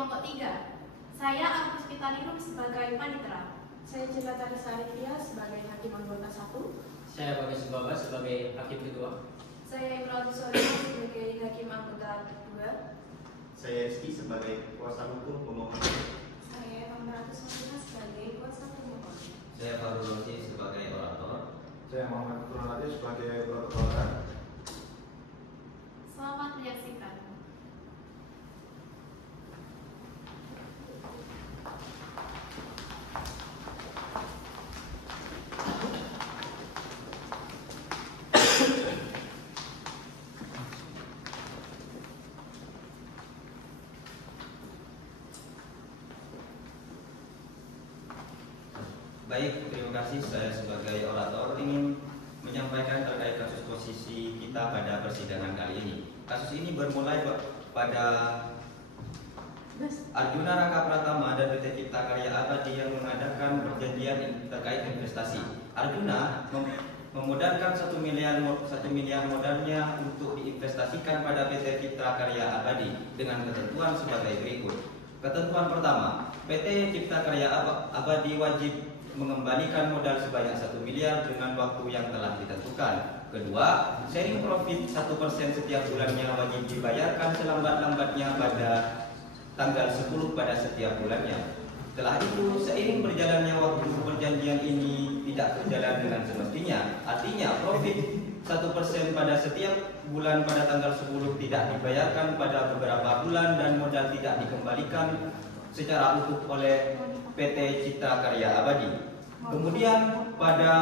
kelompok 3. Saya Agus Pitaninum sebagai panitera. Saya Cinta Tarisa Arifia sebagai hakim anggota 1. Saya Bagas Baba sebagai hakim kedua. Saya Imratul Sorina sebagai hakim anggota 2. Saya Rizky sebagai kuasa hukum pemohon. Saya Imratul Sorina sebagai kuasa pemohon. Saya Farul Rosi sebagai orator. Saya Muhammad Purnadi sebagai protokol. Selamat menyaksikan. Baik, terima kasih. Saya sebagai orator ingin menyampaikan terkait kasus posisi kita pada persidangan kali ini. Kasus ini bermulai pada Arjuna Rangga Pratama dan PT Cipta Karya Abadi yang mengadakan perjanjian terkait investasi. Arjuna memodalkan 1 miliar modalnya untuk diinvestasikan pada PT Cipta Karya Abadi dengan ketentuan sebagai berikut. Ketentuan pertama, PT Cipta Karya Abadi wajib mengembalikan modal sebanyak 1 miliar dengan waktu yang telah ditentukan. Kedua, sharing profit 1% setiap bulannya wajib dibayarkan selambat-lambatnya pada tanggal 10 pada setiap bulannya. Setelah itu, seiring berjalannya waktu, perjanjian ini tidak berjalan dengan semestinya. Artinya, profit 1% pada setiap bulan pada tanggal 10 tidak dibayarkan pada beberapa bulan dan modal tidak dikembalikan secara utuh oleh PT Cipta Karya Abadi. Kemudian pada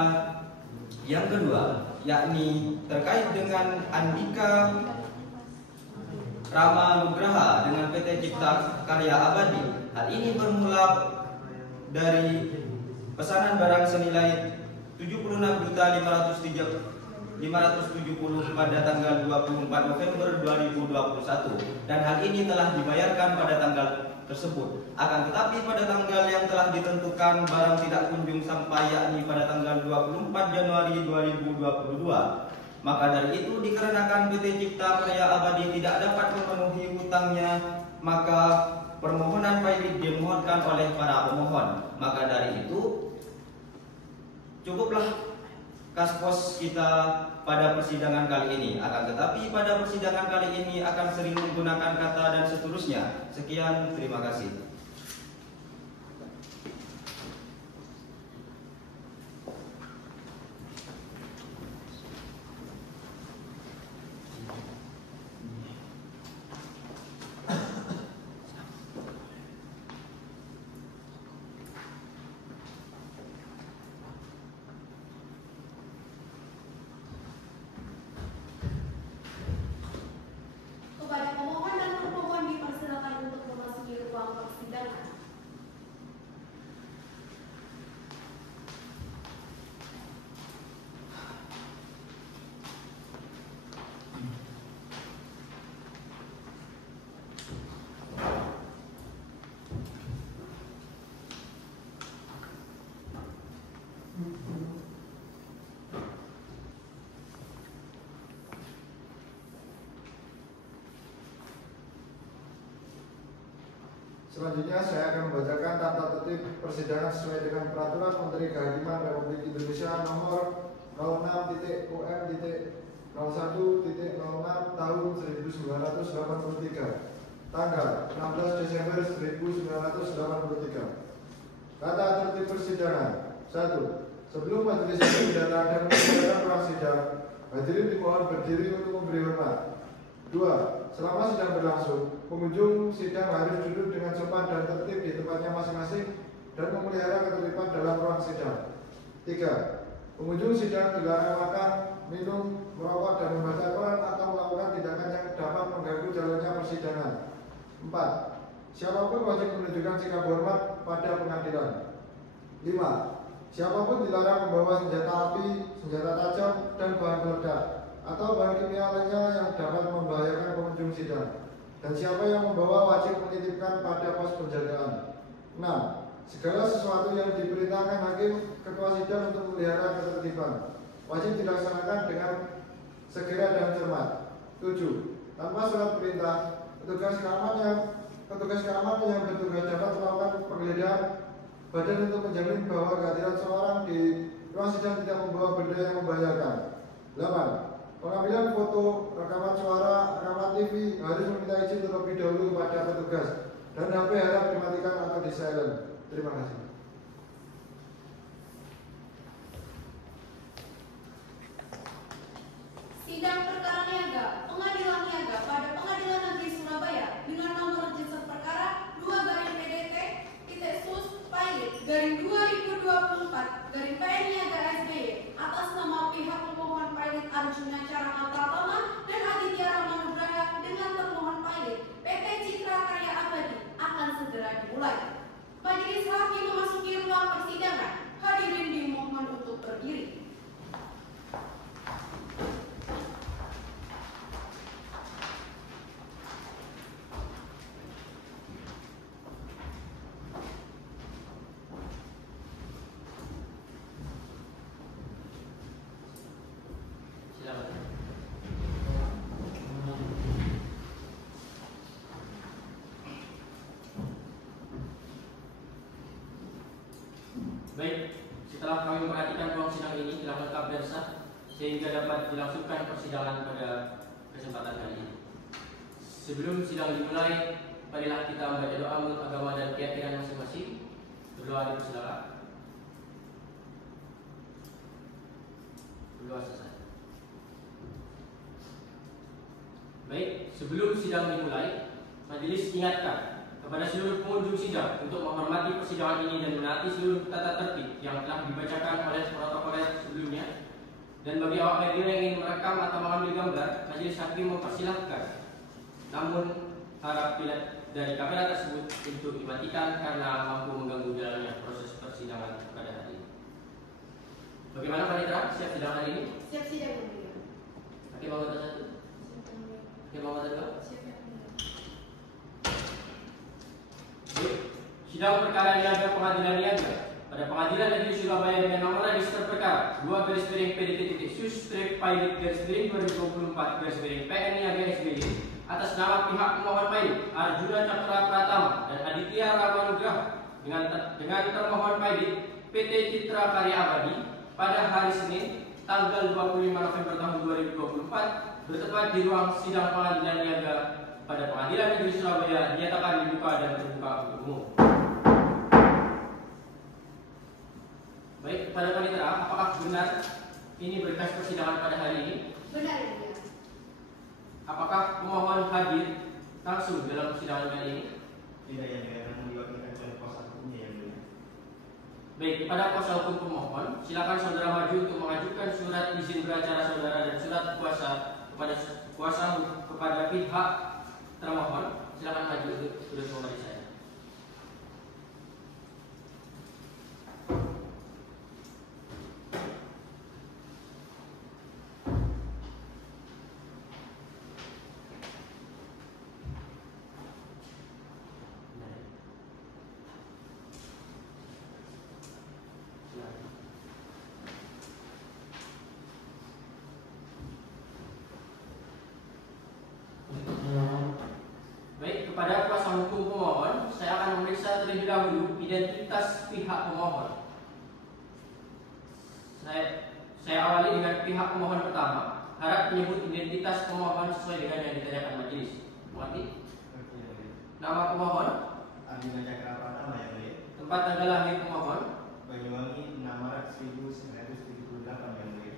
yang kedua, yakni terkait dengan Andika Rama Nugraha dengan PT Cipta Karya Abadi. Hal ini bermula dari pesanan barang senilai 76.570 pada tanggal 24 November 2021 dan hal ini telah dibayarkan pada tanggal tersebut. Akan tetapi pada tanggal yang telah ditentukan barang tidak kunjung sampai, yakni pada tanggal 24 Januari 2022. Maka dari itu, dikarenakan PT Cipta Karya Abadi tidak dapat memenuhi hutangnya, maka permohonan pilot dimohonkan oleh para pemohon. Maka dari itu, cukuplah kaspos kita pada persidangan kali ini. Akan tetapi pada persidangan kali ini akan sering menggunakan kata dan seterusnya. Sekian, terima kasih. Kepada pemohon dan termohon dipersilakan untuk memasuki ruang persidangan. Selanjutnya saya akan membacakan tata tertib persidangan sesuai dengan Peraturan Menteri Kehakiman Republik Indonesia Nomor 06.om.01.06 Tahun 1983, tanggal 16 Desember 1983. Tata tertib persidangan. 1. Sebelum majelis hakim datang dan menyelenggarakan ruang sidang, hadirin dimohon berdiri untuk memberi hormat. 2. Selama sidang berlangsung, pengunjung sidang harus duduk dengan sopan dan tertib di tempatnya masing-masing dan memelihara ketertiban dalam ruang sidang. 3. Pengunjung sidang dilarang makan, minum, merokok dan membaca Quran atau melakukan tindakan yang dapat mengganggu jalannya persidangan. 4. Siapapun wajib menunjukkan sikap hormat pada pengadilan. 5. Siapapun dilarang membawa senjata api, senjata tajam, dan bahan peledak atau bahan kimia lainnya yang dapat membahayakan pengunjung sidang. Dan siapa yang membawa wajib menitipkan pada pos penjagaan. 6. Segala sesuatu yang diperintahkan hakim ketua sidang untuk memelihara ketertiban wajib dilaksanakan dengan segera dan cermat. 7. Tanpa surat perintah, petugas keamanan yang petugas keamanan yang bertugas dapat melakukan penggeledahan badan untuk menjamin bahwa kehadiran seorang di ruang sidang tidak membawa benda yang membahayakan. 8. Pengambilan foto, rekaman suara, rekaman TV harus meminta izin terlebih dahulu kepada petugas dan HP harap dimatikan atau di silent. Terima kasih. Sidang perkara niaga, Pengadilan Niaga pada Pengadilan Negeri Surabaya dengan nomor register perkara 2/PDT-sus/PAILIT/2024 Niaga SBY atas nama pihak pemohon PAILIT Arjuna Caraka Pratama dan Aditya Ramanugraha dengan termohon PAILIT PT Citra Karya Abadi akan segera dimulai. Majelis Hakim memasuki ruang persidangan. Hadirin dimohon untuk berdiri. Baik, setelah kami memperhatikan ruang sidang ini telah lengkap dan sah sehingga dapat dilangsungkan persidangan pada kesempatan kali ini. Sebelum sidang dimulai, marilah kita membaca doa menurut agama dan keyakinan masing-masing. Berdoa dipersilakan. Berdoa selesai. Baik, sebelum sidang dimulai, majelis ingatkan kepada seluruh pengunjung sidang untuk menghormati persidangan ini dan menaati seluruh tata tertib yang telah dibacakan oleh protokoler sebelumnya. Dan bagi awak media yang ingin merekam atau mengambil gambar, majelis hakim mempersilahkan. Namun harap bila dari kamera tersebut untuk dimatikan karena mampu mengganggu jalannya proses persidangan pada hari ini. Bagaimana Panitera? Siap sidang hari ini? Siap sidang yang mulia. Hakim anggota 1. Hakim anggota 2. Siap yang mulia. Sidang perkara niaga Pengadilan Niaga pada Pengadilan Negeri Surabaya dengan nomor register perkara 2/PDT-sus/PAILIT/2024/PN Niaga SBY atas nama pihak pemohon PAILIT Arjuna Cakra Pratama dan Aditya Ramanugraha dengan termohon PAILIT PT Citra Karya Abadi pada hari Senin tanggal 25 November tahun 2024 bertepat di ruang sidang Pengadilan Niaga pada Pengadilan Negeri Surabaya dinyatakan dibuka dan terbuka untuk umum. Baik, kepada Panitera, apakah benar ini berkas persidangan pada hari ini? Benar yang mulia. Apakah pemohon hadir langsung dalam persidangan kali ini? Tidak, yang akan diwakilkan oleh kuasa hukumnya yang mulia. Baik, kepada kuasa hukum pemohon, silakan saudara maju untuk mengajukan surat izin beracara saudara dan surat kuasa kepada pihak termohon. Silakan maju untuk duduk kembali saya. Baik, kepada kuasa hukum pemohon, saya akan memeriksa terlebih dahulu identitas pihak pemohon. Saya awali dengan pihak pemohon pertama. Harap menyebut identitas pemohon sesuai dengan yang ditanyakan majelis. Mengerti? Nama pemohon, Arjuna Cakra Pratama yang mulia. tempat tanggal lahir pemohon, Banyuwangi 6 Maret 1978 yang mulia.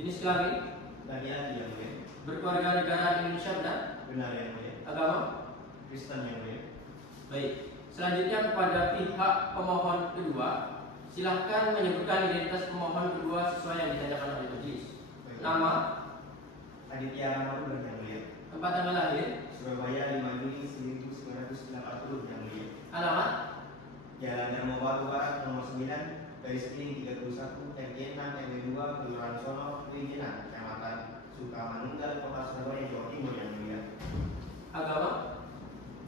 jenis kelamin, Laki-laki yang mulia. berkeluarga negara Indonesia benar, Benar yang mulia. agama. Kristen yang mulia. Baik, selanjutnya kepada pihak pemohon kedua, silahkan menyebutkan identitas pemohon kedua sesuai yang ditanyakan oleh majelis. Baik. Nama, Aditya Ramanugraha yang mulia. tempat tanggal lahir, Surabaya 5 Juni 1980 yang mulia. alamat, Jalan Dharmawatu Barat nomor 9 garis miring 31 RT 6 RW 2 Kelurahan Sono Wijinan Kecamatan Sukamanunggal Kota Surabaya Jawa Timur yang mulia. agama,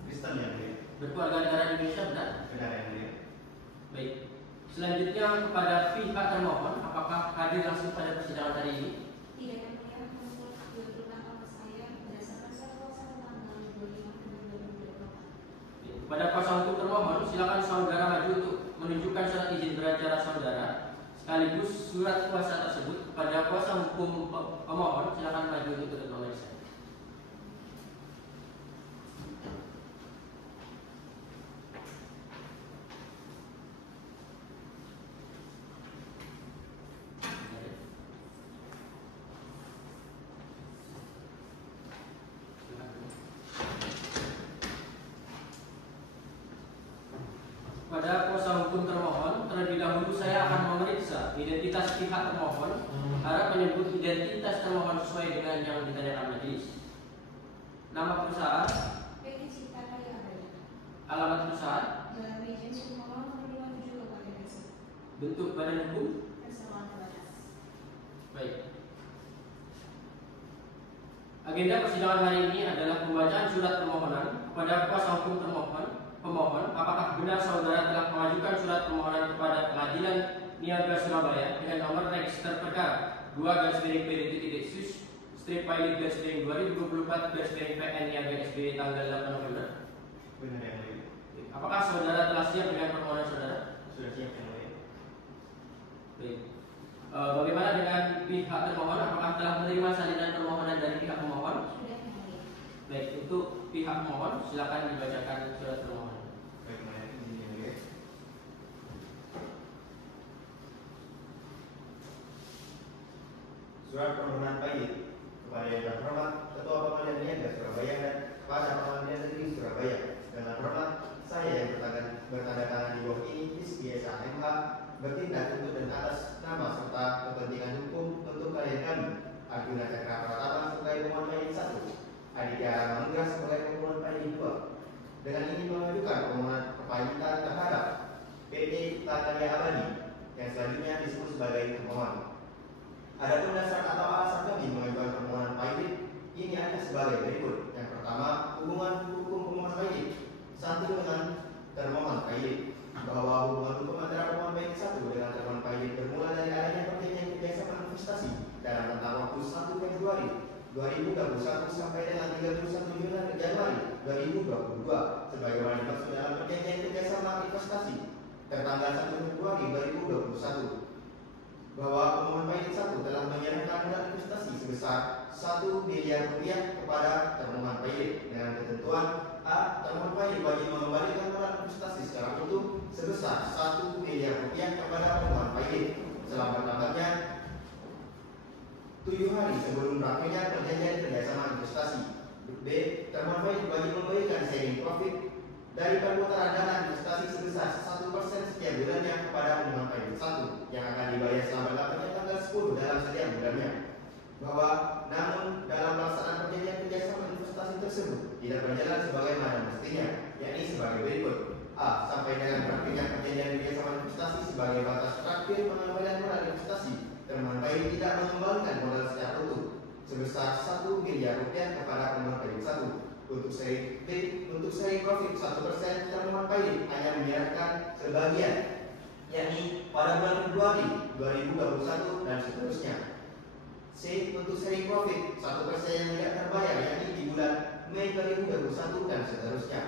Kristen yang mulia. berkeluarga negara Indonesia benar. Benar yang mulia. Baik, selanjutnya kepada pihak termohon, apakah hadir langsung pada persidangan hari ini? Tidak yang mulia, menurut keterangan saya berdasarkan surat kuasa Kepada kuasa hukum termohon, silakan saudara maju untuk menunjukkan surat izin beracara saudara sekaligus surat kuasa tersebut. Kepada kuasa hukum pemohon, silakan maju untuk duduk pemeriksaan. Pada kuasa hukum termohon, terlebih dahulu saya akan memeriksa identitas pihak termohon. Harap menyebut identitas termohon sesuai dengan yang ditanyakan majelis. Nama perusahaan, PT Citra Karya Abadi, alamat perusahaan, Jalan Brigjen Sumarno nomor 57 Kabupaten Gresik, bentuk badan hukum. persamaan terbatas. Baik. Agenda persidangan hari ini adalah pembacaan surat permohonan kepada kuasa hukum pemohon. Apakah benar saudara telah mengajukan surat permohonan kepada Pengadilan Niaga Surabaya dengan nomor register perkara 2/PD.sus strip pilot /2024 PN Niaga SBY tanggal 8 November? Benar yang mulia. Apakah saudara telah siap dengan permohonan saudara? Sudah siap yang mulia. Baik. Bagaimana dengan pihak termohon? Apakah telah menerima salinan permohonan dari pihak pemohon? Sudah yang mulia. Baik, untuk pihak pemohon silakan dibacakan surat permohonan. Baik, izin yang mulia. Surat permohonan pilot kepada yang terhormat Ketua Pengadilan Niaga Surabaya dan kepada Pengadilan Negeri Surabaya. Dengan hormat, saya yang bertanda tangan di bawah ini, Rizky S.A. MH, bertindak untuk dan atas nama serta kepentingan hukum untuk klien kami, Arjuna Cakra Pratama sebagai pemohon pilot 1, Aditya Mangga sebagai pemohon pilot 2. Dengan ini mengajukan permohonan kepailitan terhadap PT Citra Karya Abadi yang selanjutnya disebut sebagai termohon. Adapun dasar atau alasan kami mengajukan permohonan pilot ini ada sebagai berikut. Yang pertama, hubungan hukum pemohon pilot satu dengan termohon pilot, bahwa hubungan hukum antara pemohon pilot 1 dengan termohon pilot bermula dari adanya perjanjian kerjasama investasi dalam rentang waktu 1 Februari 2021 sampai dengan 31 Januari 2022 sebagaimana dimaksud dalam perjanjian kerjasama investasi tertanggal 1 Februari 2021, bahwa pemohon pilot 1 telah menyerahkan modal investasi sebesar 1 miliar rupiah kepada termohon pilot dengan ketentuan: A. Termohon pilot wajib mengembalikan modal investasi secara utuh sebesar 1 miliar rupiah kepada pemohon pilot selambat-lambatnya 7 hari sebelum berakhirnya perjanjian kerjasama investasi. B. Termohon pilot wajib memberikan sharing profit dari perputaran dana investasi sebesar 1% setiap bulannya kepada pemohon pilot 1 yang akan dibayar selambat-lambatnya tanggal 10 dalam setiap bulannya. Bahwa namun dalam pelaksanaan perjanjian kerjasama investasi tersebut tidak berjalan sebagaimana mestinya, yakni sebagai berikut: A. Sampai dengan berakhirnya perjanjian kerjasama investasi sebagai batas terakhir pengembalian modal investasi, termohon pilot tidak mengembalikan modal secara utuh sebesar 1 miliar rupiah kepada pemohon pilot 1. Untuk seri B, untuk seri profit 1%, termohon pilot hanya menyerahkan sebagian, yakni pada bulan Februari 2021 dan seterusnya. C. Untuk seri profit 1% yang tidak terbayar, yakni di bulan Mei 2021 dan seterusnya.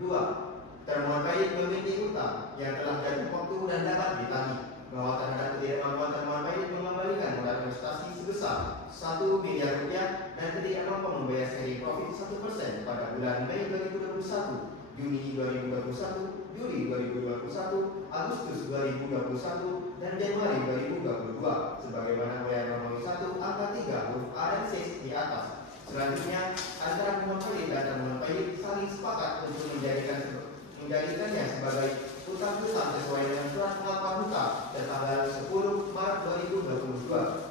2. Termohon pilot memiliki hutang yang telah jatuh waktu dan dapat ditagih, bahwa terhadap ketidakmampuan termohon pilot mengembalikan modal investasi sebesar 1 miliar rupiah dan ketidakmampuan membayar seri profit 1% pada bulan Mei 2021, Juni 2021, Juli 2021, Agustus 2021, dan Januari 2022 sebagaimana mulai nomor 1 angka 3 huruf A dan C di atas. Selanjutnya, antara pemohon pilot dan termohon pilot saling sepakat untuk menjadikannya sebagai hutang-hutang sesuai dengan surat pengakuan hutang tertanggal 10 Maret 2022,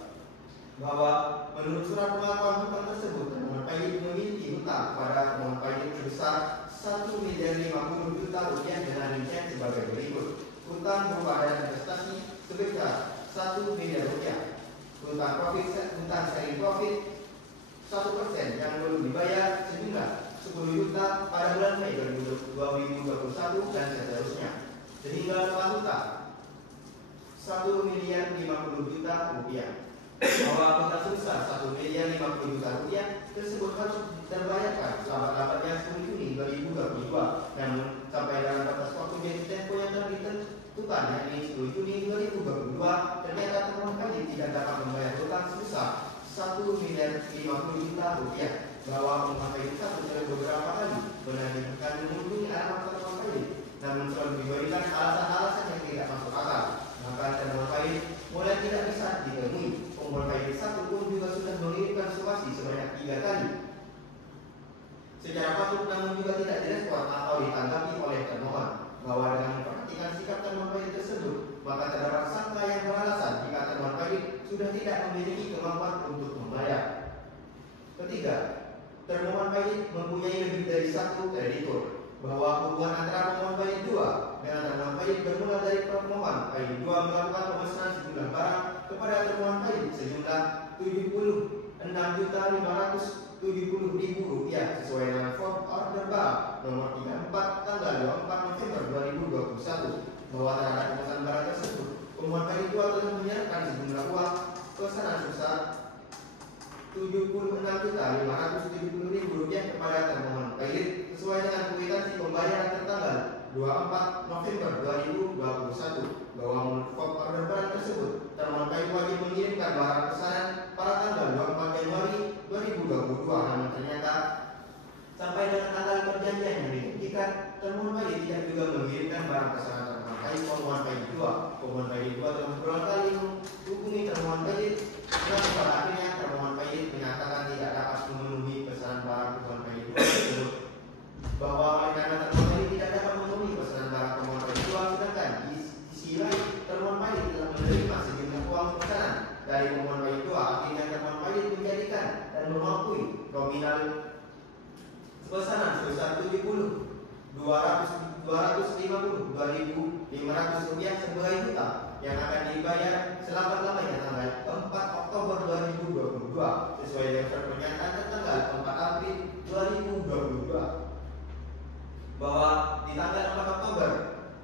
bahwa menurut surat pengakuan hutang tersebut termohon pilot memiliki hutang pada pemohon pilot sebesar 1.050.000.000 rupiah dengan rincian sebagai berikut: hutang berupa dana investasi sebesar 1 miliar rupiah, hutang profit, hutang seri profit 1% yang belum dibayar sejumlah 10 juta pada bulan Mei 2021 dan seterusnya, sehingga total hutang 1.050.000.000 rupiah. bahwa akuntan sebesar Rp1.050.000 tersebut harus terbayarkan selambat-lambatnya 10 Juni 2022. Namun sampai dalam batas waktu jatuh tempo yang telah ditentukan, yakni 10 Juni 2022, ternyata termohon pajak tidak dapat membayar hutang sebesar Rp1.050.000. Bahwa pemohon pajak satu sudah beberapa kali menanyakan menghubungi alamat termohon pajak, namun selalu diberikan alasan-alasan yang tidak masuk akal. Maka termohon pajak mulai tidak bisa ditemui. Pemohon pajak satu pun juga sudah mengirimkan somasi sebanyak 3 kali secara patut, namun juga tidak direspon atau ditanggapi oleh termohon. Bahwa dengan memperhatikan sikap termohon pajak tersebut, maka terdapat sangka yang beralasan jika termohon pajak sudah tidak memiliki kemampuan untuk membayar. Ketiga, termohon pajak mempunyai lebih dari satu kreditur. Bahwa hubungan antara pemohon pajak 2 dengan termohon pajak bermula dari pemohon pajak 2 melakukan pemesanan sejumlah barang kepada termohon pajak sejumlah Rp76.570.000 sesuai dengan form order barang nomor 34 tanggal 24 November 2021. Bahwa terhadap pemesanan barang tersebut, pemohon pajak 2 telah menyerahkan sejumlah uang pesanan sebesar Rp76.570.000 kepada termohon pajak sesuai dengan kwitansi pembayaran tertanggal 24 November 2021. Bahwa menurut form order barang tersebut, termohon pajak wajib mengirimkan barang pesanan pada tanggal 24 Januari 2022. Namun ternyata sampai dengan tanggal perjanjian yang ditentukan, termohon pajak tidak juga mengirimkan barang pesanan termohon pajak 2. Pemohon pajak 2 telah berulang kali menghubungi termohon pajak, namun pada akhirnya termohon pajak menyatakan tidak dapat memenuhi pesanan barang pemohon pajak 2 tersebut. Bahwa oleh karena termohon pajak tidak dapat memenuhi pesanan barang pemohon pajak 2, sedangkan di sisi lain termohon pajak telah menerima sejumlah uang pesanan dari pemohon pajak 2, akhirnya termohon pajak menjadikan dan mengakui nominal pesanan sebesar Rp250.200 sebagai hutang yang akan dibayar selambat-lambatnya tanggal 4 Oktober 2022 sesuai dengan pernyataan tertanggal 4 April 2022. Bahwa di tanggal 4 Oktober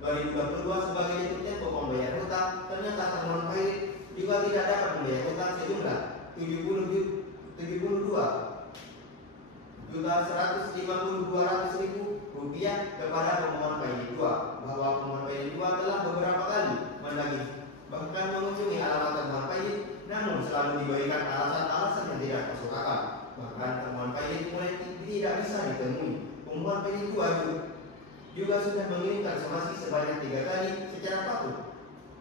2022 sebagai jatuh tempo pembayaran hutang, ternyata termohon pajak juga tidak dapat membayar hutang sejumlah Rp72.150.200 kepada pemohon pajak 2. Bahwa pemohon pajak 2 telah beberapa kali menagih bahkan mengunjungi alamat termohon pajak, namun selalu diberikan alasan-alasan yang tidak masuk akal. Bahkan termohon pajak mulai tidak bisa ditemui. Pemohon pajak 2 juga sudah mengirimkan somasi sebanyak 3 kali secara patut,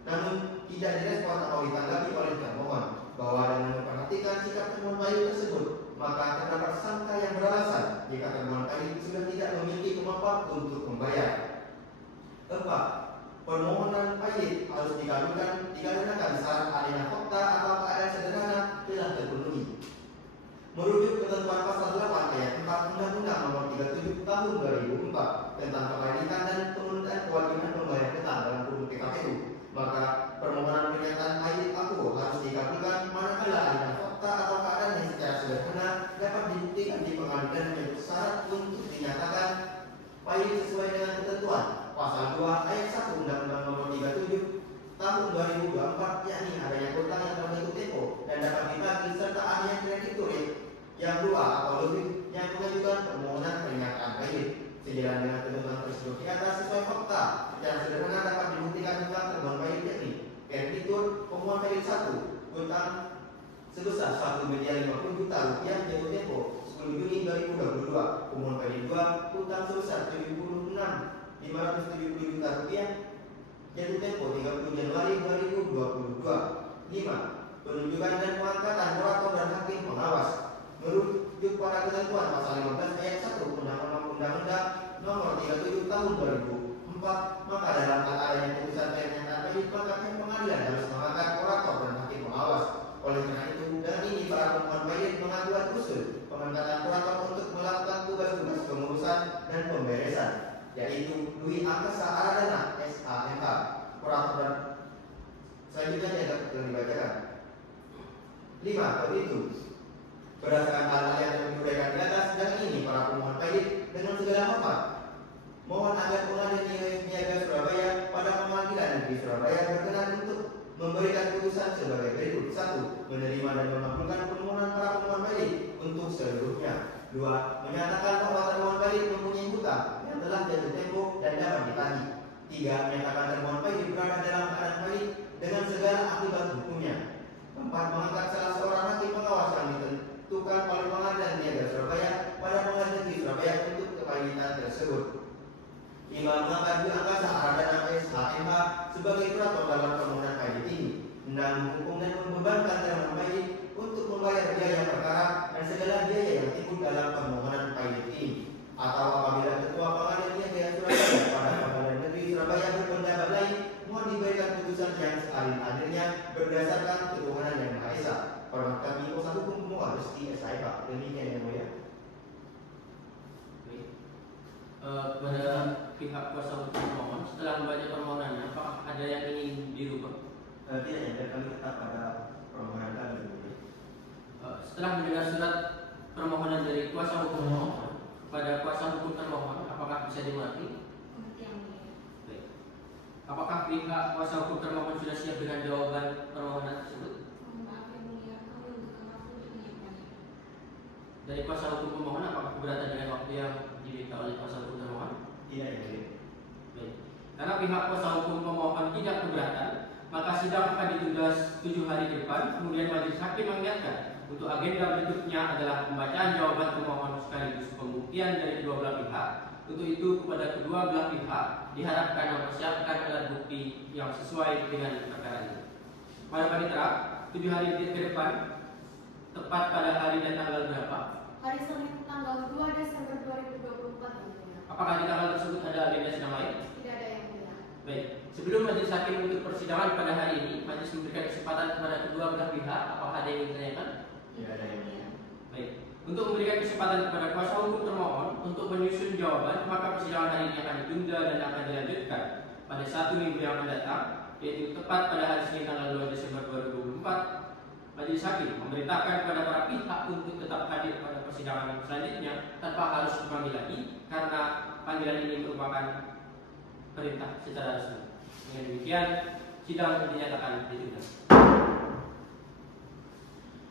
namun tidak direspon atau ditanggapi oleh termohon. Bahwa dengan memperhatikan sikap termohon pajak tersebut, maka terdapat sangka yang beralasan jika termohon pajak sudah tidak memiliki kemampuan untuk membayar. 4. Permohonan pajak harus dikabulkan dikarenakan syarat adanya fakta atau keadaan sederhana telah terpenuhi. Merujuk ketentuan pasal 8 ayat 4 Undang-Undang Nomor 37 Tahun 2004 tentang pekreditan dan penundaan kewajiban pembayaran hutang dalam kurung PKPU, maka permohonan pernyataan pajak aku harus dikabulkan manakala adanya fakta atau keadaan yang secara sederhana dapat dibuktikan di pengadilan menjadi syarat untuk dinyatakan pajak sesuai dengan ketentuan pasal 2 ayat 1 Undang-Undang Nomor 37 Tahun 2024, yakni adanya hutang yang terbentuk tempo dan dapat ditagih serta adanya kreditur yang 2 atau lebih yang mengajukan permohonan pernyataan pajak. Sejalan dengan ketentuan tersebut di atas sesuai fakta secara sederhana dapat dibuktikan hutang termohon pajak, yakni kreditur pemohon pajak 1 hutang sebesar Rp1.050.000 jatuh tempo 10 Juni 2022. Pemohon pajak 2 hutang sebesar Rp76.570.000 jatuh tempo 30 Januari 2022. 5. Penunjukan dan pengangkatan kurator dan hakim pengawas. Merujuk pada ketentuan pasal 15 ayat 1 Undang-Undang Nomor 37 Tahun 2004, maka dalam hal adanya putusan pernyataan pajak, maka pengadilan harus mengangkat kurator dan hakim pengawas. Oleh karena itu, dan ini para pemohon pajak mengajukan usul pengangkatan kurator untuk melakukan tugas-tugas pengurusan dan pemberesan, yaitu Dwi Angkasa Aradana SAMH, kurator dan selanjutnya yang dapat dibacakan. 5. Begitu berdasarkan hal-hal yang diuraikan di atas, dan ini para pemohon pajak dengan segala hormat mohon agar Pengadilan Niaga Surabaya pada Pengadilan Negeri Surabaya berkenan untuk memberikan putusan sebagai berikut. 1. menerima dan mengabulkan permohonan para pemohon balik untuk seluruhnya. 2. Menyatakan bahwa termohon balik mempunyai hutang yang telah jatuh tempo dan dapat ditagih. 3. Menyatakan termohon balik berada dalam keadaan balik dengan segala akibat hukumnya. 4. Mengangkat salah seorang hakim pengawas yang ditentukan oleh Pengadilan Niaga Surabaya pada Pengadilan Negeri Surabaya untuk kepalitan tersebut. 5. Mengangkat Dwi Angkasa Aradana SHMH sebagai kurator dalam permohonan balik ini. 6. Menghukum dan membebankan termohon balik untuk membayar biaya perkara dan segala biaya yang timbul dalam permohonan balik ini. Atau apabila Ketua Pengadilan Niaga Surabaya pada Pengadilan Negeri Surabaya berpendapat lain, mohon diberikan putusan yang seadil-adilnya berdasarkan ketuhanan yang Maha Esa. Hormat kami kuasa hukum pemohon Reski SHMH. Demikian yang mulia. Kepada pihak kuasa hukum pemohon, setelah membaca permohonannya, apakah ada yang ingin dirubah? Tidak, ya, kami tetap pada permohonan kami. Setelah mendengar surat permohonan dari kuasa hukum pemohon kepada kuasa hukum termohon, apakah bisa dimengerti? Baik. Apakah pihak kuasa hukum termohon sudah siap dengan jawaban permohonan tersebut? Dari kuasa hukum pemohon, apakah keberatan dengan waktu yang diminta oleh kuasa hukum termohon? Tidak, ya. Baik. Karena pihak kuasa hukum pemohon tidak keberatan, maka sidang akan ditunda 7 hari ke depan. Kemudian majelis hakim mengingatkan untuk agenda berikutnya adalah pembacaan jawaban pemohon sekaligus pembuktian dari kedua belah pihak. Untuk itu kepada kedua belah pihak diharapkan mempersiapkan alat bukti yang sesuai dengan perkara ini. Pada panitera, 7 hari ke depan, tepat pada hari dan tanggal berapa? Hari Senin tanggal 2 Desember 2024 yang mulia. Apakah di tanggal tersebut ada agenda sidang lain? Tidak ada yang mulia. Baik, sebelum majelis hakim untuk persidangan pada hari ini, majelis memberikan kesempatan kepada kedua belah pihak. Apakah ada yang ingin ditanyakan? Tidak ada yang mulia. Baik, untuk memberikan kesempatan kepada kuasa hukum termohon untuk menyusun jawaban, maka persidangan hari ini akan ditunda dan akan dilanjutkan pada 1 minggu yang akan datang, yaitu tepat pada hari Senin tanggal 2 Desember 2024. Majelis hakim memerintahkan kepada para pihak untuk tetap hadir pada persidangan selanjutnya tanpa harus dipanggil lagi, karena panggilan ini merupakan perintah secara resmi. Dengan demikian, sidang dinyatakan ditunda.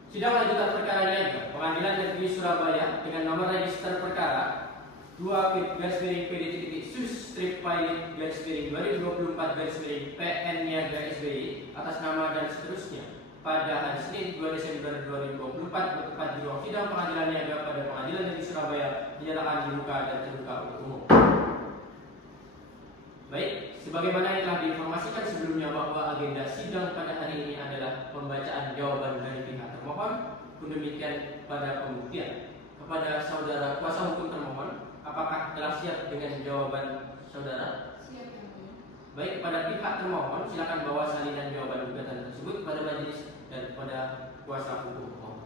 Sidang lanjutan perkara niaga Pengadilan Negeri Surabaya dengan nomor register perkara 2/PID-2024/PN Niaga SBY atas nama dan seterusnya pada hari Senin 2 Desember 2024 bertempat di ruang sidang Pengadilan Niaga pada Pengadilan Negeri Surabaya dinyatakan dibuka dan terbuka untuk umum. Baik, sebagaimana yang telah diinformasikan sebelumnya bahwa agenda sidang pada hari ini adalah pembacaan jawaban dari pihak termohon, pun demikian pada pembuktian. Kepada saudara kuasa hukum termohon, apakah telah siap dengan jawaban saudara? Siap yang mulia. Baik, pada pihak termohon silakan bawa salinan jawaban gugatan tersebut kepada majelis dan kepada kuasa hukum termohon.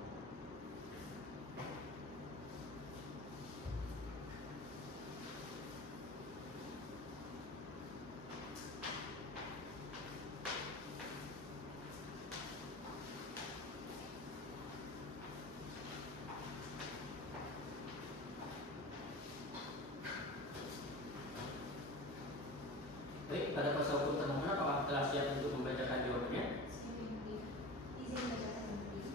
Baik, pada kuasa hukum termohon apakah telah siap untuk membacakan jawabannya? Siap yang mulia. Izin bacakan yang mulia.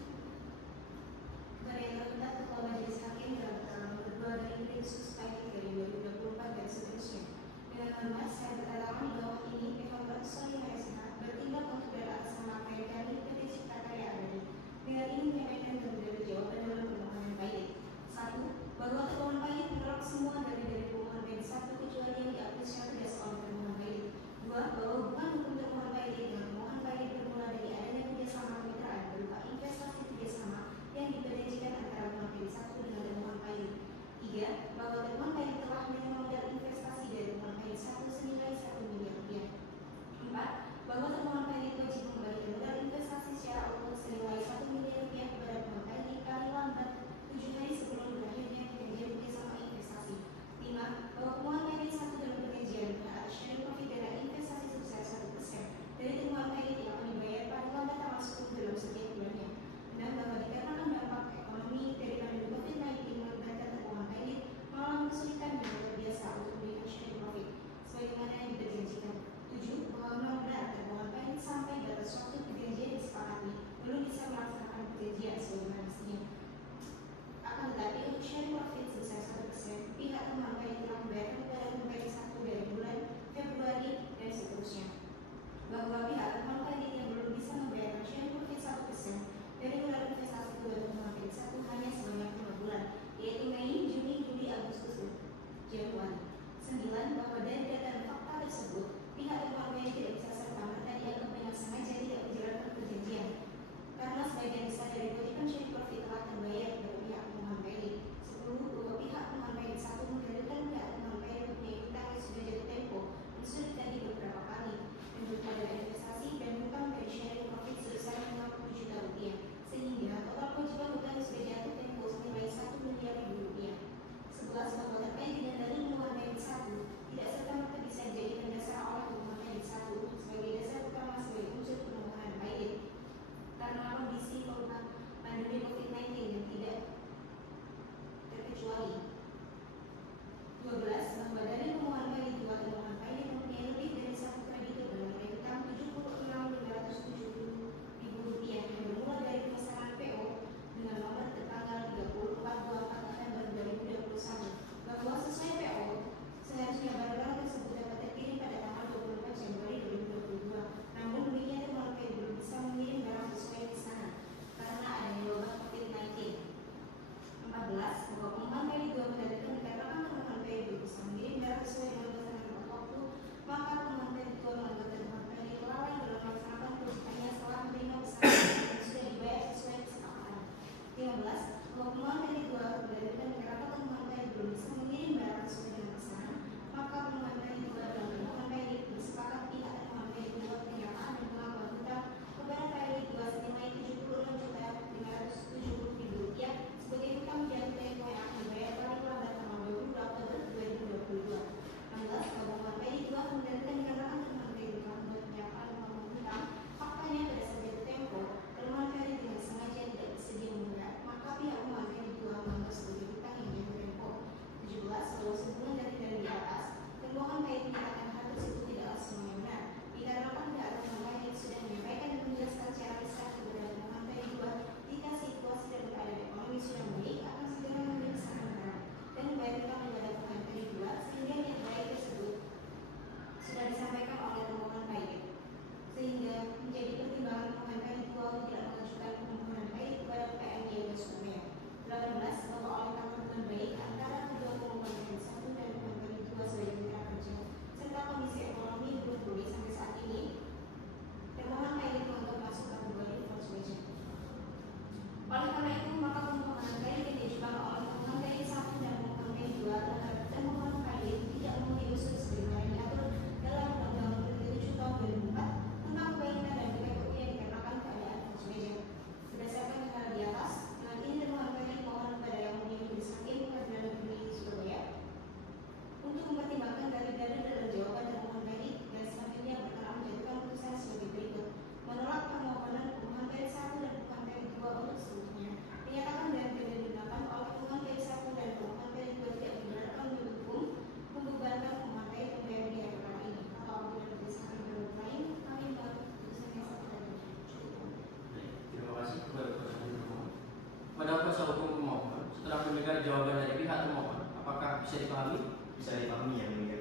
kuasa hukum pemohon setelah mendengar jawaban dari pihak termohon, apakah bisa dipahami? Bisa dipahami yang mulia.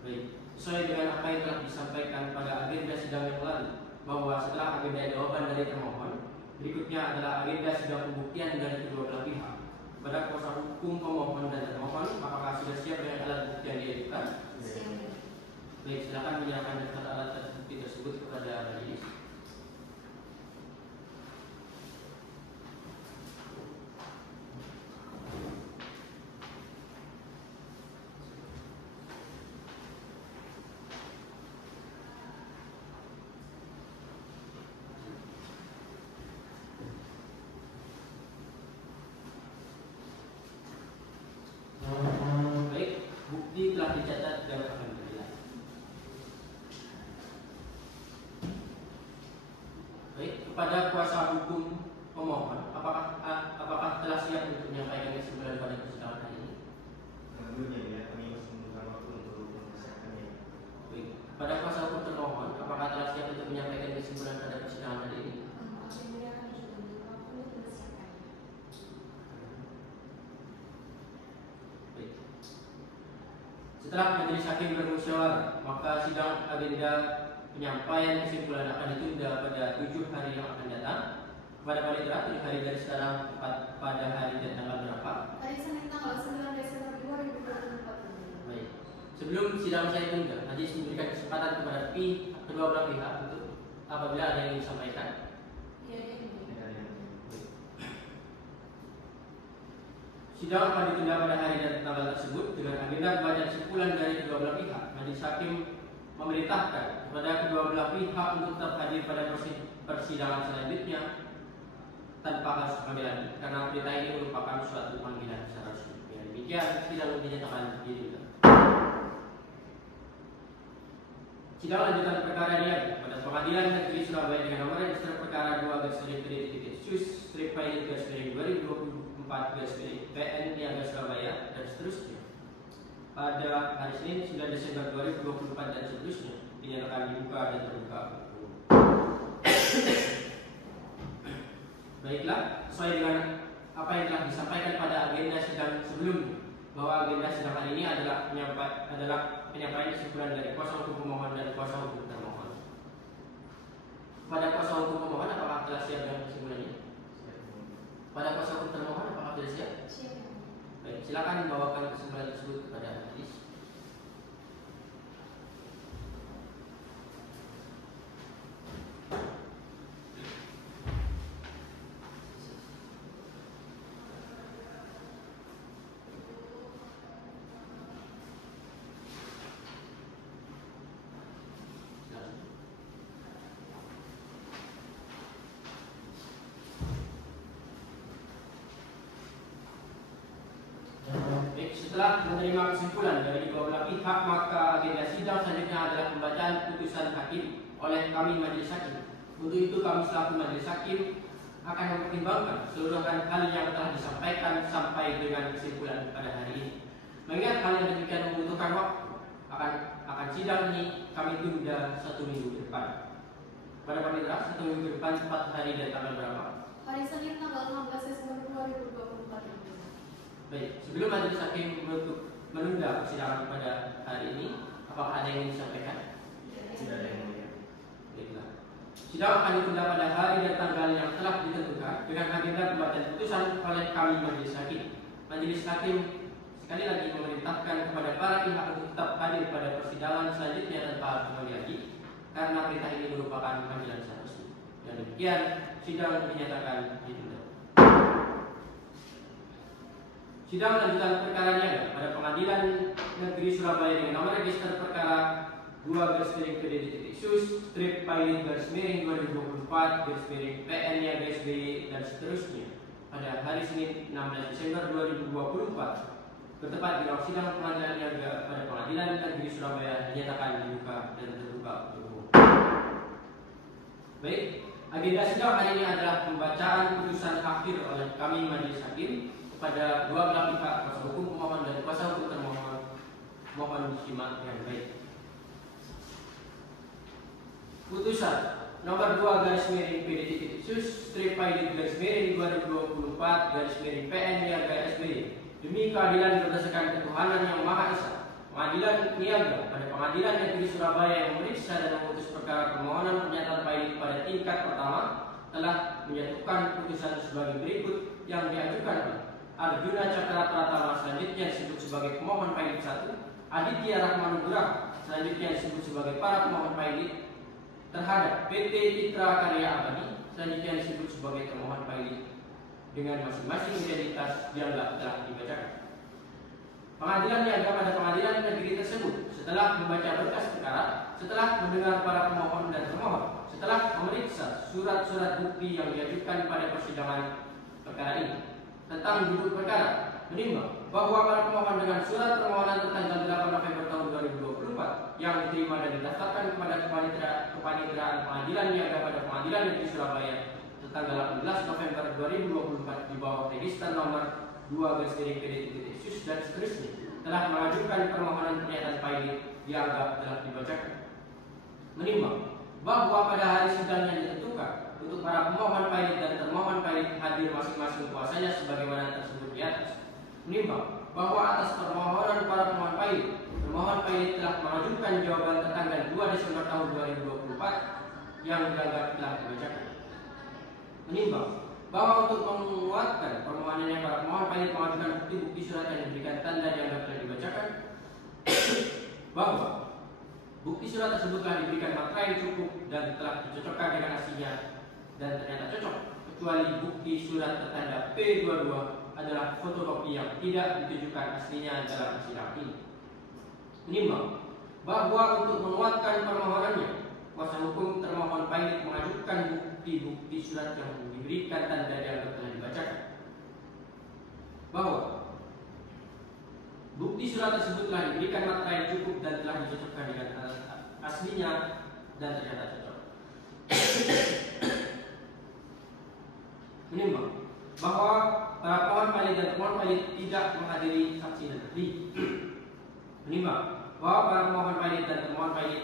Baik, sesuai dengan apa yang telah disampaikan pada agenda sidang yang lalu, bahwa setelah agenda jawaban dari termohon, berikutnya adalah agenda sidang pembuktian dari kedua belah pihak. Pada kuasa hukum pemohon dan termohon, apakah sudah siap dengan alat bukti yang diajukan? Baik, silakan menyerahkan daftar alat bukti tersebut kepada majelis. Baik, bukti telah dicatat dan akan dinilai. Baik, kepada kuasa hukum pemohon, apakah telah siap untuk menyampaikan kesimpulan pada persidangan hari ini? Belum yang mulia, kami masih membutuhkan waktu untuk mempersiapkannya. Baik, kepada kuasa hukum termohon, apakah telah siap untuk menyampaikan kesimpulan pada persidangan hari ini? Baik. Setelah majelis hakim bermusyawarah, maka sidang agenda penyampaian kesimpulan akan ditunda pada 7 hari yang akan datang. Kepada panitera, 7 hari dari sekarang pada hari dan tanggal berapa? Hari Senin tanggal 9 Desember 2024. Baik. Sebelum sidang saya tunda, majelis memberikan kesempatan kepada kedua belah pihak untuk apabila ada yang disampaikan. Sidang akan ditunda pada hari dan tanggal tersebut dengan agenda membaca kesimpulan dari kedua belah pihak. Majelis hakim memerintahkan kepada kedua belah pihak untuk tetap hadir pada persidangan selanjutnya tanpa harus panggilan, karena perintah ini merupakan suatu panggilan secara resmi. Dengan demikian, sidang dinyatakan ditunda. Sidang lanjutan perkara dia pada Pengadilan Negeri Surabaya dengan nomor register perkara 2/PN Niaga Surabaya dan seterusnya pada hari Senin 9 Desember 2024 dan seterusnya dinyatakan dibuka dan terbuka. Baiklah, sesuai dengan apa yang telah disampaikan pada agenda sidang sebelumnya, bahwa agenda sidang hari ini adalah penyampaian kesimpulan dari kuasa hukum pemohon dan kuasa hukum termohon. Pada kuasa hukum pemohon, apakah telah siap dengan kesimpulannya? Pada kuasa hukum termohon, apakah sudah siap? Siap. Baik, silakan bawakan kesimpulan tersebut kepada majelis. Setelah menerima kesimpulan dari kedua belah pihak, maka agenda sidang selanjutnya adalah pembacaan putusan hakim oleh kami majelis hakim. Untuk itu kami selaku majelis hakim akan mempertimbangkan seluruh hal yang telah disampaikan sampai dengan kesimpulan pada hari ini. Mengingat hal yang demikian membutuhkan waktu, akan sidang ini kami tunda 1 minggu ke depan. Pada panitera, 1 minggu ke depan, 4 hari dan tanggal berapa? Hari Senin tanggal 16 Desember 2024. Baik, sebelum majelis hakim menunda persidangan pada hari ini, apakah ada yang ingin disampaikan? Tidak ada yang mulia. Baiklah. Sidang akan ditunda pada hari dan tanggal yang telah ditentukan dengan agenda pembacaan putusan oleh kami majelis hakim. Majelis hakim sekali lagi memerintahkan kepada para pihak untuk tetap hadir pada persidangan selanjutnya tanpa harus kembali lagi, karena perintah ini merupakan panggilan secara resmi. Dan demikian, sidang dinyatakan ditunda. Sidang lanjutan perkara niaga pada Pengadilan Negeri Surabaya dengan nomor register perkara 2/PN Niaga SBY dan seterusnya pada hari Senin 16 Desember 2024 bertempat di ruang sidang Pengadilan Niaga pada Pengadilan Negeri Surabaya dinyatakan dibuka dan terbuka untuk umum. Baik, agenda sidang hari ini adalah pembacaan putusan akhir oleh kami majelis hakim pada dua belah pihak, kuasa hukum pemohon dan kuasa hukum termohon. Mohon disimak dengan baik. Putusan nomor 2/PN /PN Niaga SBY demi keadilan berdasarkan ketuhanan yang Maha Esa. Pengadilan Niaga pada Pengadilan Negeri Surabaya yang memeriksa dan memutus perkara permohonan pernyataan pilot pada tingkat pertama telah menjatuhkan putusan sebagai berikut yang diajukan oleh Arjuna Cakra Pratama selanjutnya disebut sebagai pemohon pilot 1, Aditya Rahmanugrah selanjutnya disebut sebagai para pemohon pilot terhadap PT Citra Karya Abadi selanjutnya disebut sebagai termohon pilot dengan masing-masing identitas dianggap telah dibacakan. Pengadilan Niaga pada pengadilan negeri tersebut setelah membaca berkas perkara, setelah mendengar para pemohon dan termohon, setelah memeriksa surat-surat bukti yang diajukan pada persidangan perkara ini tentang duduk perkara, menimbang bahwa para pemohon dengan surat permohonan tertanggal 8 November tahun 2024 yang diterima dan didaftarkan kepada kepaniteraan Pengadilan Niaga pada Pengadilan Negeri Surabaya tanggal 18 November 2024 di bawah register nomor 2/PD dan seterusnya telah mengajukan permohonan pernyataan pilot dianggap telah dibacakan. Menimbang bahwa pada hari sidang yang ditentukan untuk para pemohon pilot dan termohon pilot hadir masing-masing kuasanya sebagaimana tersebut di atas. Menimbang bahwa atas permohonan para pemohon pilot, termohon pilot telah mengajukan jawaban tertanggal 2 Desember tahun 2024 yang dianggap telah dibacakan. Menimbang bahwa untuk menguatkan permohonannya para pemohon pilot mengajukan bukti-bukti surat yang diberikan tanda dianggap telah dibacakan, bahwa bukti surat tersebut telah diberikan materai yang cukup dan telah dicocokkan dengan aslinya dan ternyata cocok, kecuali bukti surat tertanda P22 adalah fotokopi yang tidak ditujukan aslinya dalam persidangan ini. Menimbang bahwa untuk menguatkan permohonannya, kuasa hukum termohon pilot mengajukan bukti-bukti surat yang diberikan tanda dianggap telah dibacakan, bahwa bukti surat tersebut telah diberikan materai yang cukup dan telah dicocokkan dengan aslinya dan ternyata cocok. Menimbang bahwa para pemohon pilot dan pemohon pilot tidak menghadiri saksi dan ahli. Menimbang bahwa para pemohon pilot dan pemohon pilot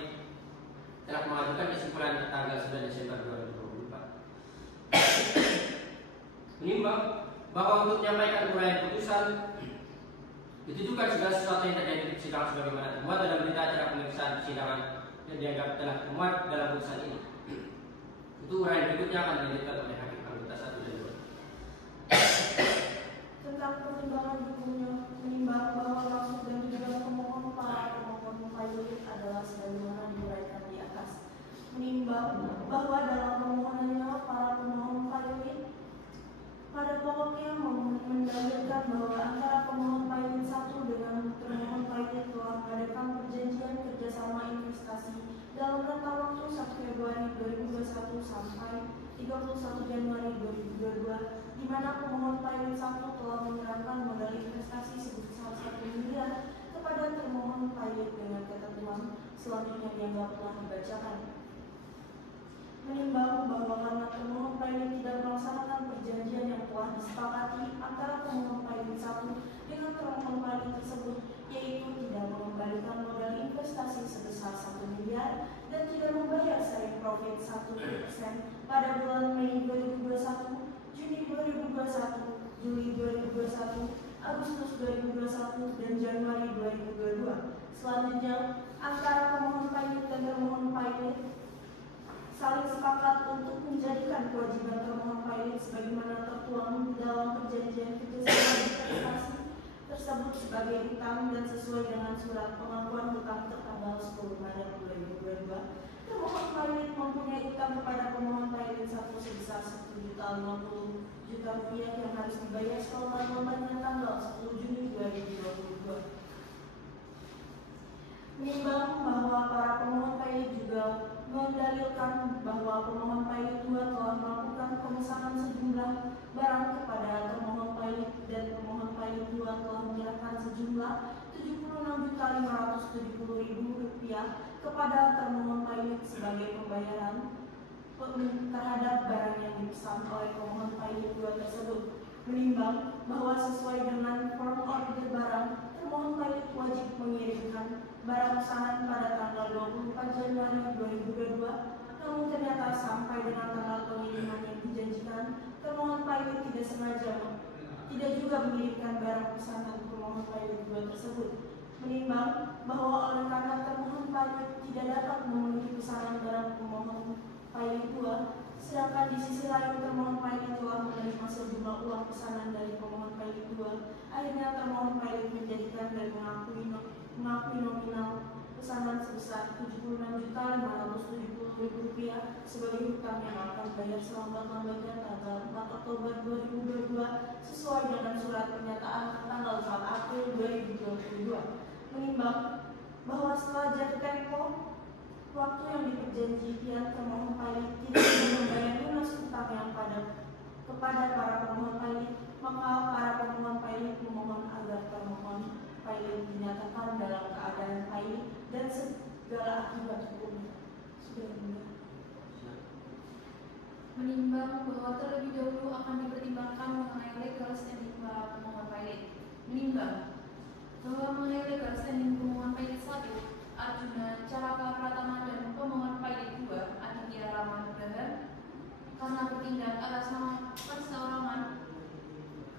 telah mengajukan kesimpulan tanggal 9 Desember 2024. Menimbang bahwa untuk menyampaikan uraian putusan ditujukan segala sesuatu yang terjadi di persidangan sebagaimana termuat dalam berita acara pemeriksaan persidangan yang dianggap telah termuat dalam putusan ini. Untuk uraian berikutnya akan dilanjutkan oleh hakim anggota 1 dan 2. Tentang pertimbangan hukumnya, menimbang bahwa maksud dan tujuan pemohon para pemohon pilot adalah sebagaimana diuraikan di atas. Menimbang bahwa dalam permohonannya para pemohon pilot pada pokoknya mendalilkan bahwa antara pemohon pilot 1 dengan termohon pilot telah mengadakan perjanjian kerjasama investasi dalam rentang waktu 1 Februari 2021 sampai 31 Januari 2022, di mana pemohon pilot 1 telah menyerahkan modal investasi sebesar 1 miliar kepada termohon pilot dengan ketentuan selanjutnya dianggap telah dibacakan. Menimbang bahwa karena termohon pilot tidak melaksanakan perjanjian yang telah disepakati antara pemohon pilot 1 dengan termohon pilot tersebut, yaitu tidak mengembalikan modal investasi sebesar 1 miliar dan tidak membayar sharing profit 1% pada bulan Mei 2021, Juni 2021, Juli 2021, Agustus 2021, dan Januari 2022. Selanjutnya, antara pemohon pilot dan termohon pilot saling sepakat untuk menjadikan kewajiban termohon pilot sebagaimana tertuang di dalam perjanjian kerjasama investasi tersebut sebagai hutang dan sesuai dengan surat pengakuan hutang tertanggal 10 Maret 2022. Termohon pilot mempunyai hutang kepada pemohon pilot 1 sebesar 1.050 juta rupiah yang harus dibayar setelah lambatnya tanggal 10 Juni 2022. Menimbang bahwa para pemohon pilot juga mendalilkan bahwa pemohon pilot 2 telah melakukan pemesanan sejumlah barang kepada termohon pilot dan pemohon pilot 2 telah menyerahkan sejumlah Rp76.570.000 kepada termohon pilot sebagai pembayaran terhadap barang yang dipesan oleh pemohon pilot 2 tersebut. Menimbang bahwa sesuai dengan form order barang, termohon pilot wajib mengirimkan barang pesanan pada tanggal 24 Januari 2022, namun ternyata sampai dengan tanggal pengiriman yang dijanjikan tidak juga mengirimkan barang pesanan pemohon pilot 2 tersebut, menimbang bahwa oleh karena termohon pilot tidak dapat memenuhi pesanan barang pemohon pilot 2, sedangkan di sisi lain termohon pilot telah menerima sejumlah uang pesanan dari pemohon pilot 2, akhirnya termohon pilot menjadikan dan mengakui nominal pesanan sebesar Rp76.570.000 sebagai hutang yang akan bayar selambat-lambatnya tanggal 4 Oktober 2022 sesuai dengan surat pernyataan tanggal 4 April 2022. Menimbang bahwa setelah jatuh tempo waktu yang diperjanjikan termohon pilot tidak membayar lunas hutang yang kepada para pemohon pilot, maka para pemohon pilot memohon agar termohon pilot dinyatakan dalam keadaan pilot dan segala akibat hukumnya. Sudah benar. Menimbang bahwa terlebih dahulu akan dipertimbangkan mengenai legal standing para pemohon pilot. Menimbang bahwa mengenai legal standing pemohon pilot 1, Arjuna Caraka Pratama dan pemohon pilot 2, Aditya Ramanugraha, karena bertindak atas nama perseorangan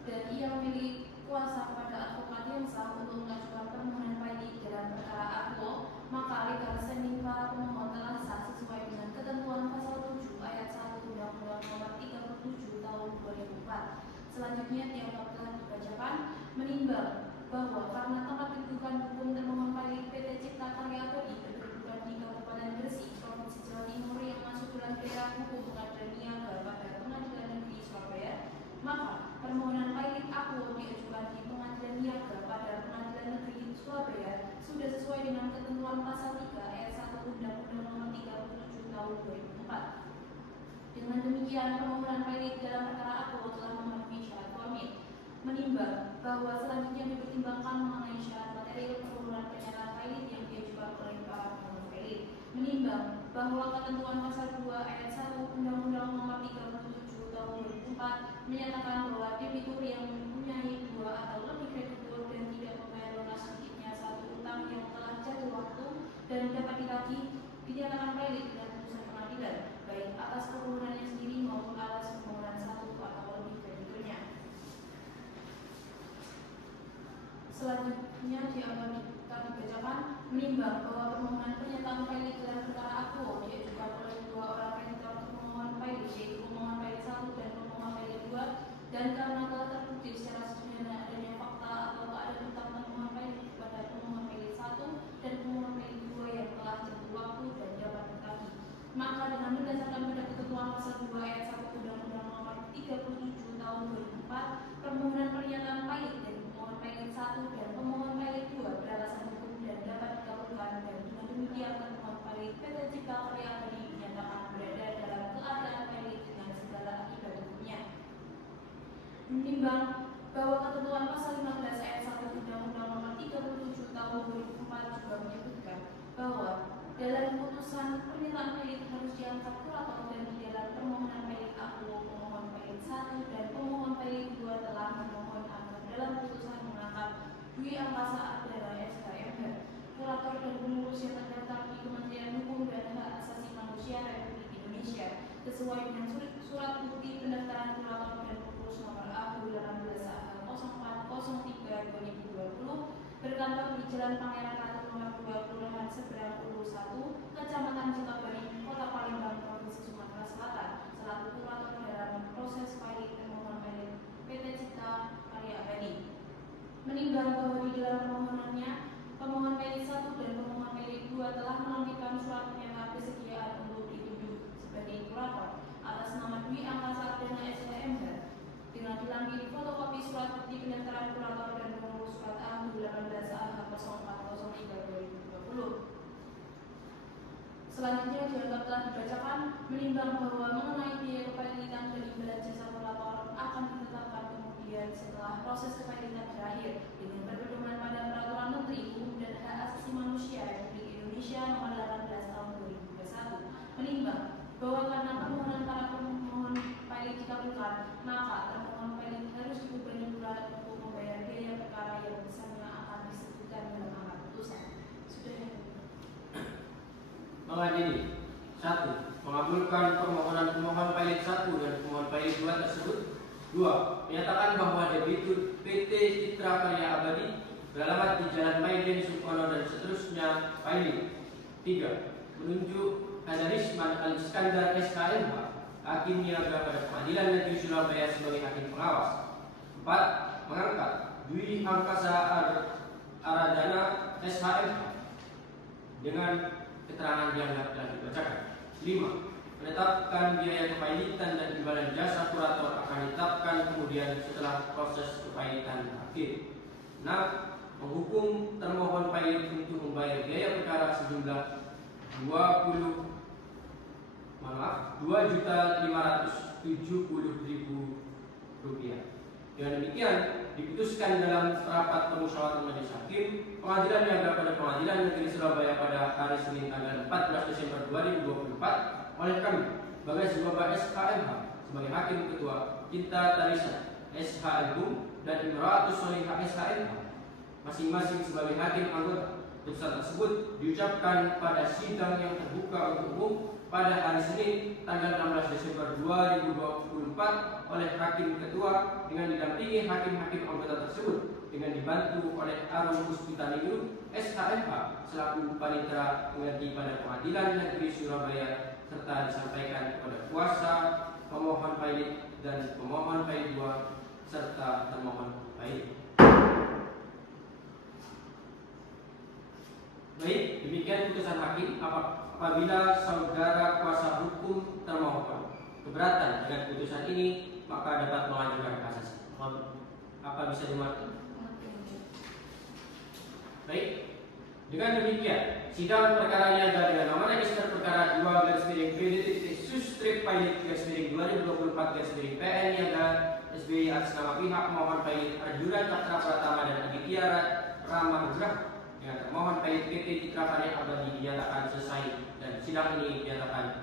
dan ia memiliki kuasa kepada advokat yang sah untuk mengajukan permohonan pilot dalam perkara akuo, maka legal standing para pemohon telah sah sesuai dengan ketentuan pasal 7 ayat 1 Undang-Undang Nomor 37 Tahun 2004. Selanjutnya dianggap telah dibacakan. Menimbang bahwa karena tempat kedudukan hukum termohon pilot PT Cipta Karya Abadi berkedudukan di Kabupaten Gresik, Provinsi Jawa Timur yang masuk dalam daerah hukum Pengadilan Niaga pada Pengadilan Negeri Surabaya, maka permohonan pilot akuo diajukan di Pengadilan Niaga pada Pengadilan Negeri Surabaya sudah sesuai dengan ketentuan pasal 3 ayat 1 Undang-Undang Nomor 37 Tahun 2004. Dengan demikian permohonan pilot dalam perkara akuo telah memenuhi syarat formil. Menimbang bahwa selanjutnya dipertimbangkan mengenai syarat material permohonan pernyataan pilot yang diajukan oleh para pemohon pilot. Menimbang bahwa ketentuan pasal 2 ayat 1 Undang-Undang Nomor 37 Tahun 2004 menyatakan bahwa debitur yang mempunyai 2 atau lebih kreditur dan tidak membayar lunas sedikitnya 1 utang yang telah jatuh waktu dan dapat ditagih dinyatakan pilot dengan putusan pengadilan, baik atas permohonannya sendiri maupun atas permohonan 1 atau lebih krediturnya. Selanjutnya dibacakan. Menimbang bahwa permohonan pernyataan pilot dalam perkara akuo diajukan oleh 2 orang kreditor pemohon pilot, yaitu pemohon pilot 1 dan pemohon pilot 2, dan karena telah terbukti secara sederhana adanya fakta atau keadaan hutang pemohon pilot kepada pemohon pilot 1 dan pemohon pilot 2 yang telah jatuh waktu dan dapat ditagih, maka dengan berdasarkan pada ketentuan pasal 2 ayat 1 Undang-Undang Nomor 37 Tahun 2004, permohonan pernyataan pilot dari pemohon pilot 1 dan pemohon pilot 2 beralasan hukum dan dapat dikabulkan, dan dengan demikian pemohon pilot PT Cipta Karya Abadi dinyatakan berada dalam keadaan pilot dengan segala akibat hukumnya. Menimbang bahwa ketentuan pasal 15 ayat 1 Undang-Undang Nomor 37 Tahun 2004 juga menyebutkan bahwa dalam putusan pernyataan pilot harus diangkat kurator, dan di dalam permohonan pilot akuo pemohon pilot 1 dan pemohon pilot 2 telah memohon agar dalam putusan mengangkat Dwi Angkasa Ardana SHMH, kurator dan pengurus yang terdaftar di Kementerian Hukum dan Hak Asasi Manusia Republik Indonesia sesuai dengan surat bukti pendaftaran kurator dan pengurus nomor AHU 18/04/03/2020 berkantor di Jalan Pangeran Ratu nomor 2 Kelurahan Seberang Ulu 1, Kecamatan Cikabari, Kota Palembang, Provinsi Sumatera Selatan, selaku kurator dalam proses pilot permohonan pilot PT Cipta Karya Abadi. Menimbang bahwa di dalam permohonannya pemohon pilot 1 dan pemohon pilot 2 telah melampirkan surat pernyataan kesediaan untuk ditunjuk sebagai kurator atas nama Dwi Angkasa Ardana SHMH dengan dilampiri fotokopi surat bukti pendaftaran kurator dan pengurus surat AHU 18/04/03/2020. Selanjutnya dianggap telah dibacakan. Menimbang bahwa mengenai biaya kepilitan dan imbalan jasa kurator akan ditetapkan kemudian setelah proses kepilitan berakhir dengan berpedoman pada Peraturan Menteri Hukum dan Hak Asasi Manusia Republik Indonesia Nomor 18 Tahun 2021. Menimbang bahwa karena permohonan para pemohon pilot dikabulkan, maka termohon pilot harus dibebani pula untuk membayar biaya perkara yang besarnya akan disebutkan dalam amar putusan. Sudah ya. Mengadili 1. Mengabulkan permohonan pemohon pilot 1 dan pemohon pilot 2 tersebut. 2. Menyatakan bahwa debitur PT Citra Karya Abadi beralamat di Jalan Maiden, Sukono dan seterusnya Pailing. 3. Menunjuk Hadarisman Al-Iskandar SKMH, Hakim Niaga pada Pengadilan Negeri Surabaya sebagai hakim pengawas. 4. Mengangkat Dwi Angkasa Aradana SHMH dengan keterangan yang telah dibacakan. 5. Menetapkan biaya kepailitan dan imbalan jasa kurator akan ditetapkan kemudian setelah proses kepailitan berakhir. 6. Menghukum termohon pailit untuk membayar biaya perkara sejumlah 2.570.000 rupiah. Dengan demikian diputuskan dalam rapat permusyawaratan majelis hakim Pengadilan Niaga pada Pengadilan Negeri Surabaya pada hari Senin tanggal 14 Desember 2024 oleh kami Bagas Zubaba SHMH sebagai hakim ketua, Cinta Tarisa SHMH dan Imratus Solihah SHMH masing-masing sebagai hakim anggota. Putusan tersebut diucapkan pada sidang yang terbuka untuk umum pada hari Senin tanggal 16 Desember 2024 oleh hakim ketua dengan didampingi hakim-hakim anggota tersebut dengan dibantu oleh Arum Puspitaniu SHMH selaku panitera pengganti pada Pengadilan Negeri Surabaya serta disampaikan kepada kuasa, pemohon pailit dan pemohon pailit 2 serta termohon pailit. Baik, demikian putusan hakim. Apabila saudara kuasa hukum termohon keberatan dengan putusan ini, maka dapat mengajukan kasasi. Apa bisa dimaklum? Baik, dengan demikian sidang perkara Niaga dengan nomor register perkara 2/PD-2024/PN Niaga SBY atas nama pihak pemohon pailit Arjuna Cakra Pratama dan Aditya Ramanugraha dengan termohon pailit PT Citra Karya Abadi dinyatakan selesai dan sidang ini dinyatakan